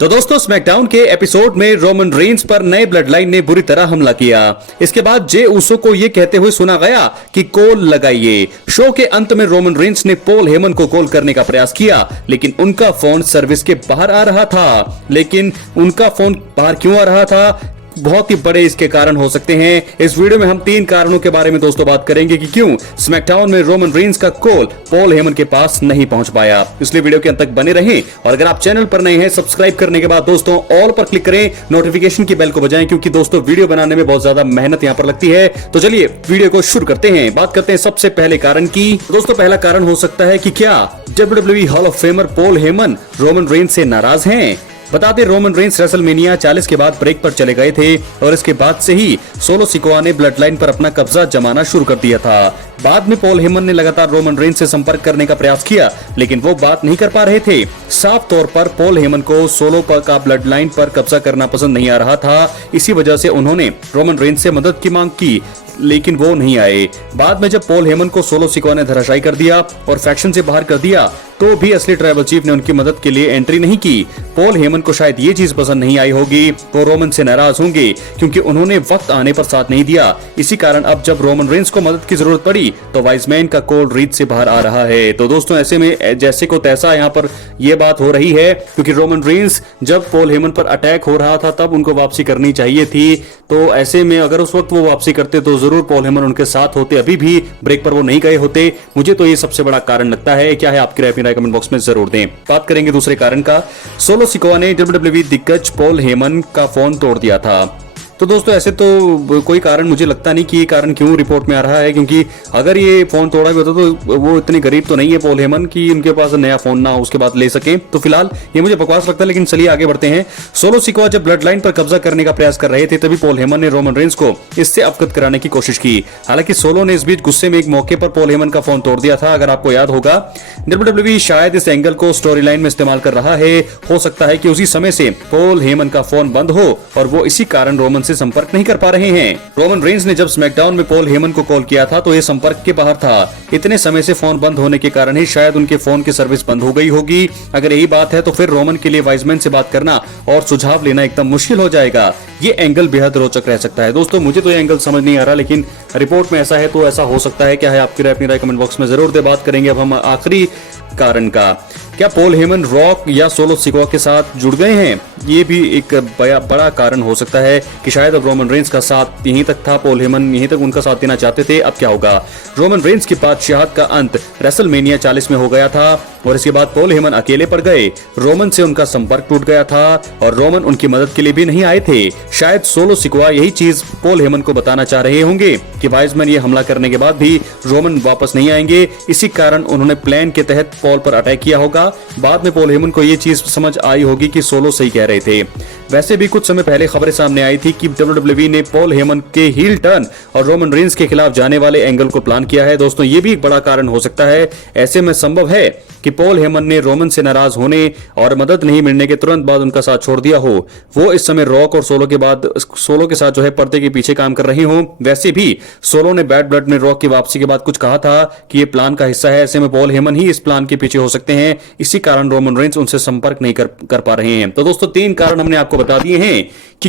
तो दोस्तों स्मैकडाउन के एपिसोड में रोमन रेंस पर नए ब्लड लाइन ने बुरी तरह हमला किया। इसके बाद जे उसो को यह कहते हुए सुना गया कि कॉल लगाइए। शो के अंत में रोमन रेंस ने पॉल हेमन को कॉल करने का प्रयास किया, लेकिन उनका फोन सर्विस के बाहर आ रहा था। लेकिन उनका फोन बाहर क्यों आ रहा था? बहुत ही बड़े इसके कारण हो सकते हैं। इस वीडियो में हम 3 कारणों के बारे में दोस्तों बात करेंगे कि क्यों स्मैकडाउन में रोमन रेंस का कॉल पॉल हेमन के पास नहीं पहुंच पाया। इसलिए वीडियो के अंत तक बने रहें और अगर आप चैनल पर नए हैं सब्सक्राइब करने के बाद दोस्तों ऑल पर क्लिक करें, नोटिफिकेशन की बेल को बजाएं, क्योंकि दोस्तों वीडियो बनाने में बहुत ज्यादा मेहनत यहां पर लगती है। तो चलिए वीडियो को शुरू करते हैं। बात करते हैं सबसे पहले कारण की। दोस्तों पहला कारण हो सकता है कि क्या WWE hall of famer Paul Heyman Roman Reigns से नाराज हैं। बता दें रोमन रेंस रेसलमेनिया 40 के बाद ब्रेक पर चले गए थे और इसके बाद से ही सोलो सिकोआ ने ब्लड लाइन पर अपना कब्जा जमाना शुरू कर दिया था। बाद में पॉल हेमन ने लगातार रोमन रेंस से संपर्क करने का प्रयास किया, लेकिन वो बात नहीं कर पा रहे थे। साफ तौर पर पॉल हेमन को सोलो का ब्लड लाइन पर कब्जा करना पसंद नहीं आ रहा था। इसी वजह से उन्होंने रोमन रेंस से मदद की मांग की, लेकिन वो नहीं आए। बाद में जब पॉल हेमन को सोलो सिकोआ ने धराशायी कर दिया और फैक्शन से बाहर कर दिया, तो भी असली ट्राइबल चीफ ने उनकी मदद के लिए एंट्री नहीं की। पॉल हेमन को शायद ये चीज पसंद नहीं आई होगी, वो रोमन से नाराज होंगे क्योंकि उन्होंने वक्त आने पर साथ नहीं दिया। इसी कारण अब जब रोमन रेंस को मदद की जरूरत पड़ी तो वाइजमैन का कॉल रीच से बाहर आ रहा है। तो दोस्तों ऐसे में जैसे को तैसा यहाँ पर यह बात हो रही है, क्योंकि रोमन रेंस जब पॉल हेमन पर अटैक हो रहा था तब उनको वापसी करनी चाहिए थी। तो ऐसे में अगर उस वक्त वो वापसी करते तो जरूर पॉल हेमन उनके साथ होते, अभी भी ब्रेक पर वो नहीं गए होते। मुझे तो ये सबसे बड़ा कारण लगता है। क्या है आपकी राय कमेंट बॉक्स में जरूर दें। बात करेंगे दूसरे कारण का। सोलो सिकोआ ने WWE दिग्गज पॉल हेमन का फोन तोड़ दिया था। तो दोस्तों ऐसे तो कोई कारण मुझे लगता नहीं कि ये कारण क्यों रिपोर्ट में आ रहा है, क्योंकि अगर ये फोन तोड़ा भी होता तो वो इतने गरीब तो नहीं है पॉल हेमन कि उनके पास नया फोन ना हो उसके बाद ले सके। तो फिलहाल ये मुझे बकवास लगता है, लेकिन चलिए आगे बढ़ते हैं। सोलो सिकोआ जब ब्लड लाइन पर कब्जा करने का प्रयास कर रहे थे तभी पॉल हेमन ने रोमन रेंस को इससे अवगत कराने की कोशिश की। हालांकि सोलो ने इस बीच गुस्से में एक मौके पर पॉल हेमन का फोन तोड़ दिया था। अगर आपको याद होगा, WWE शायद इस एंगल को स्टोरी लाइन में इस्तेमाल कर रहा है। हो सकता है कि उसी समय से पॉल हेमन का फोन बंद हो और वो इसी कारण रोमन से संपर्क नहीं कर पा रहे हैं। रोमन रेंस ने जब स्मैकडाउन में पॉल हेमन को कॉल किया था तो ये संपर्क के बाहर था। इतने समय से फोन बंद होने के कारण ही शायद उनके फोन की सर्विस बंद हो गई होगी। अगर यही बात है तो फिर रोमन के लिए वाइजमैन से बात करना और सुझाव लेना एकदम मुश्किल हो जाएगा। ये एंगल बेहद रोचक रह सकता है। दोस्तों मुझे तो ये एंगल समझ नहीं आ रहा, लेकिन रिपोर्ट में ऐसा है तो ऐसा हो सकता है। क्या है आपकी राय अपनी राय कमेंट बॉक्स में जरूर दे। बात करेंगे अब हम आखिरी कारण का। क्या पॉल हेमन रॉक या सोलो सिकोआ के साथ जुड़ गए हैं? ये भी एक बड़ा कारण हो सकता है कि शायद अब रोमन रेंस का साथ यहीं तक था, पॉल हेमन यहीं तक उनका साथ देना चाहते थे। अब क्या होगा? रोमन रेंस की बादशाहत का अंत रेसलमेनिया 40 में हो गया था और इसके बाद पॉल हेमन अकेले पड़ गए। रोमन से उनका संपर्क टूट गया था और रोमन उनकी मदद के लिए भी नहीं आए थे। शायद सोलो सिकोआ यही चीज पॉल हेमन को बताना चाह रहे होंगे कि वाइजमैन ये हमला करने के बाद भी रोमन वापस नहीं आएंगे। इसी कारण उन्होंने प्लान के तहत पॉल पर अटैक किया होगा। बाद में पॉल हेमन को ये चीज समझ आई होगी कि सोलो सही कह रहे थे। वैसे भी कुछ समय पहले खबरें सामने आई थी कि WWE ने पॉल हेमन के हील टर्न और रोमन रेंस के खिलाफ जाने वाले एंगल को प्लान किया है। दोस्तों ये भी एक बड़ा कारण हो सकता है। ऐसे में संभव है कि पॉल हेमन ने रोमन से नाराज होने और मदद नहीं मिलने के तुरंत बाद उनका साथ छोड़ दिया हो। वो इस समय रॉक और सोलो के साथ जो है पर्दे के पीछे काम कर रहे हो। वैसे भी सोलो ने बैड ब्लड में रॉक की वापसी के बाद कुछ कहा था कि ये प्लान का हिस्सा है। ऐसे में पॉल हेमन ही इस प्लान के पीछे हो सकते हैं। इसी कारण रोमन रेंस उनसे संपर्क नहीं कर पा रहे हैं। तो दोस्तों 3 कारण हमने आपको बता दिए हैं कि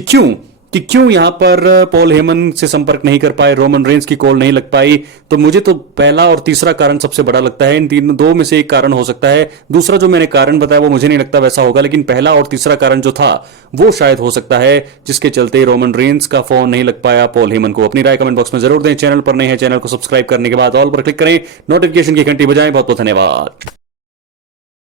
क्यों यहां पर पॉल हेमन से संपर्क नहीं कर पाए, रोमन रेंस की कॉल नहीं लग पाई। तो मुझे तो पहला और तीसरा कारण सबसे बड़ा लगता है। इन दो में से एक कारण हो सकता है। दूसरा जो मैंने कारण बताया वो मुझे नहीं लगता वैसा होगा, लेकिन पहला और तीसरा कारण जो था वो शायद हो सकता है, जिसके चलते रोमन रेंस का फोन नहीं लग पाया पॉल हेमन को। अपनी राय कमेंट बॉक्स में जरूर दें। चैनल पर नए हैं, चैनल को सब्सक्राइब करने के बाद ऑल पर क्लिक करें, नोटिफिकेशन की घंटी बजाएं। बहुत बहुत धन्यवाद।